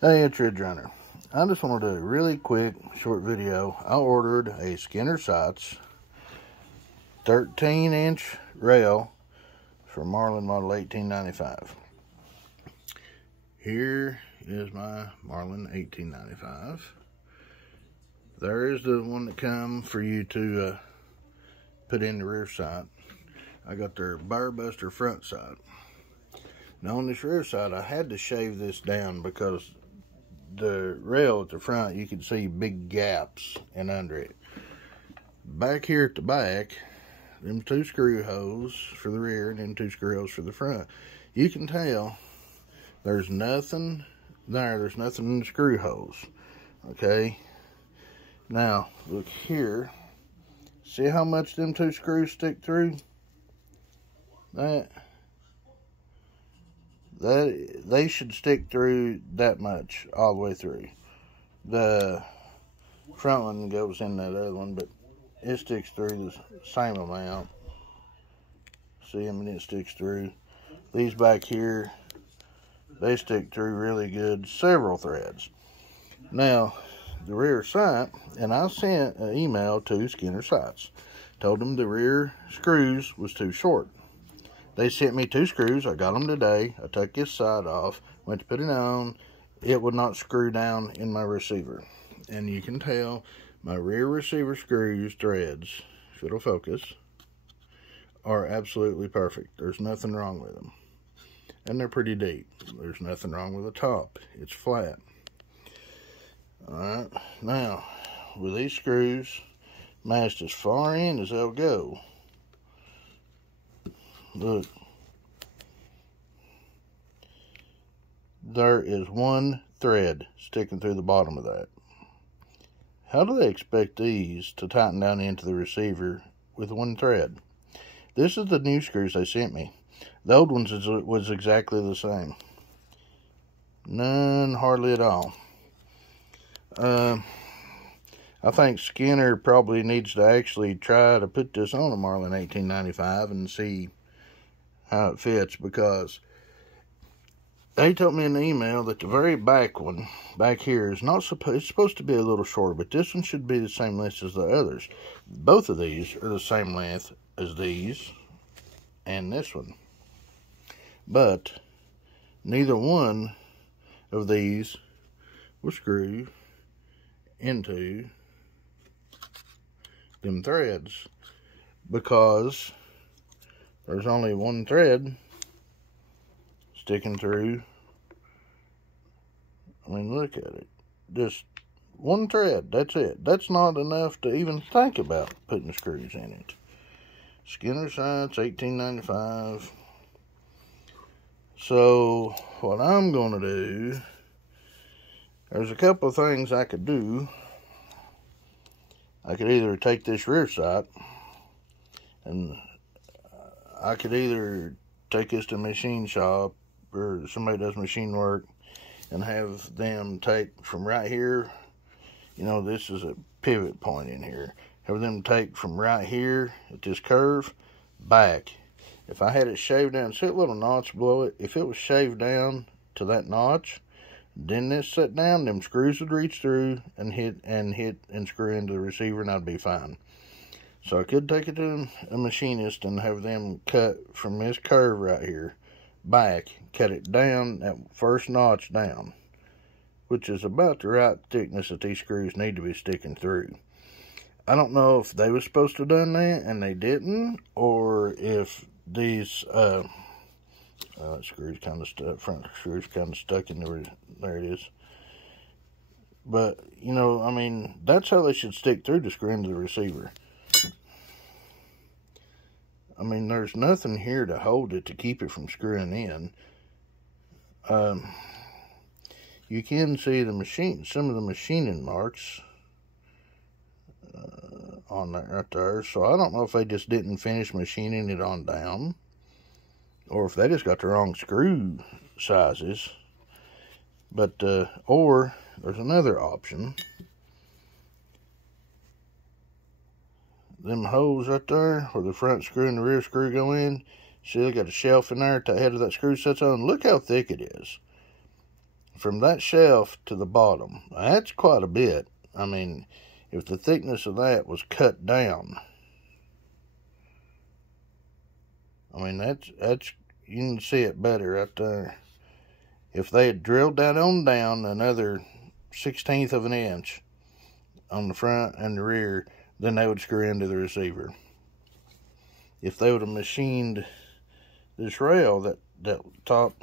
Hey, it's Ridge Runner. I just want to do a really quick, short video. I ordered a Skinner Sights 13-inch rail for Marlin model 1895. Here is my Marlin 1895. There is the one that come for you to put in the rear sight. I got their Bar Buster front sight. Now on this rear side, I had to shave this down because the rail at the front, you can see big gaps in under it. Back here at the back, them two screw holes for the rear and then two screw holes for the front. You can tell there's nothing there. There's nothing in the screw holes. Okay. Now, look here. See how much them two screws stick through? They should stick through that much all the way through. The front one goes in that other one, but it sticks through the same amount. See, I mean, it sticks through. These back here, they stick through really good, several threads. Now, the rear sight, and I sent an email to Skinner Sights. Told them the rear screws was too short. They sent me two screws. I got them today. I took this side off, went to put it on. It would not screw down in my receiver. And you can tell my rear receiver screws, threads, if it'll focus, are absolutely perfect. There's nothing wrong with them. And they're pretty deep. There's nothing wrong with the top. It's flat. Alright, now, with these screws mashed as far in as they'll go, look, there is one thread sticking through the bottom of that. How do they expect these to tighten down into the receiver with one thread? This is the new screws they sent me. The old ones was exactly the same. None, hardly at all. I think Skinner probably needs to actually try to put this on a Marlin 1895 and see how it fits, because they told me in the email that the very back one back here is not supposed, it's supposed to be a little shorter, but this one should be the same length as the others. Both of these are the same length as these and this one, but neither one of these will screw into them threads because there's only one thread sticking through. I mean, look at it. Just one thread. That's it. That's not enough to even think about putting screws in it. Skinner Sights, 1895. So, what I'm going to do, there's a couple of things I could do. I could either take this rear sight and I could either take this to a machine shop or somebody does machine work and have them take from right here, you know, this is a pivot point in here, have them take from right here at this curve back. If I had it shaved down, see that little notch below it? If it was shaved down to that notch, then this set down, them screws would reach through and hit and screw into the receiver, and I'd be fine. So I could take it to a machinist and have them cut from this curve right here back, cut it down, that first notch down, which is about the right thickness that these screws need to be sticking through. I don't know if they were supposed to have done that and they didn't, or if these screws kind of stuck, front screws kind of stuck in there it is. But, you know, I mean, that's how they should stick through to screw into the receiver. I mean, there's nothing here to hold it to keep it from screwing in. You can see some of the machining marks on that right there. So I don't know if they just didn't finish machining it on down, or if they just got the wrong screw sizes. But or there's another option. Them holes right there where the front screw and the rear screw go in, see they got a shelf in there at the head of that screw sets on. Look how thick it is. from that shelf to the bottom, that's quite a bit. I mean, if the thickness of that was cut down, I mean, that's you can see it better right there. If they had drilled that on down another 1/16 of an inch on the front and the rear, then they would screw into the receiver. If they would have machined this rail, that top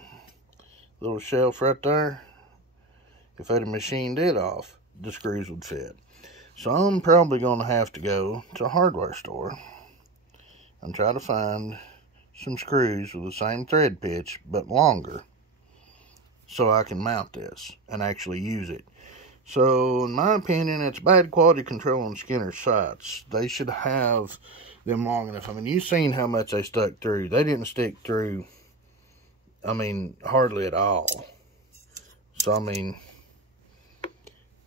little shelf right there, if they'd have machined it off, the screws would fit. So I'm probably going to have to go to a hardware store and try to find some screws with the same thread pitch but longer, so I can mount this and actually use it. So in my opinion, it's bad quality control on Skinner's sights. They should have them long enough. I mean, you've seen how much they stuck through. They didn't stick through, I mean, hardly at all. So I mean,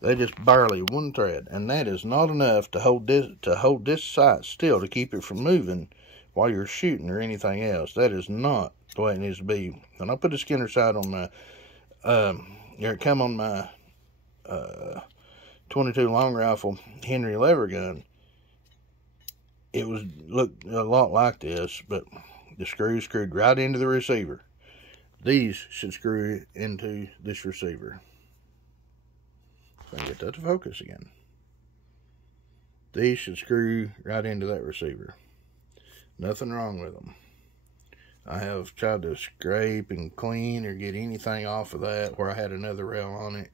they just barely one thread, and that is not enough to hold this sight still, to keep it from moving while you're shooting or anything else. That is not the way it needs to be. When I put the Skinner sight on my, it come on my 22 long rifle Henry lever gun, it looked a lot like this, but the screw screwed right into the receiver. These should screw into this receiver. If I can get that to focus again. These should screw right into that receiver. Nothing wrong with them. I have tried to scrape and clean or get anything off of that where I had another rail on it.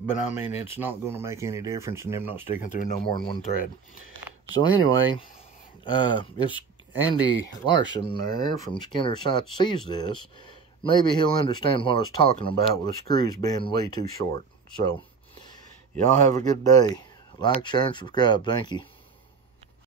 But I mean, it's not going to make any difference in them not sticking through no more than one thread. So anyway, if Andy Larson there from Skinner Sights sees this, maybe he'll understand what I was talking about with the screws being way too short. So, y'all have a good day. Like, share, and subscribe. Thank you.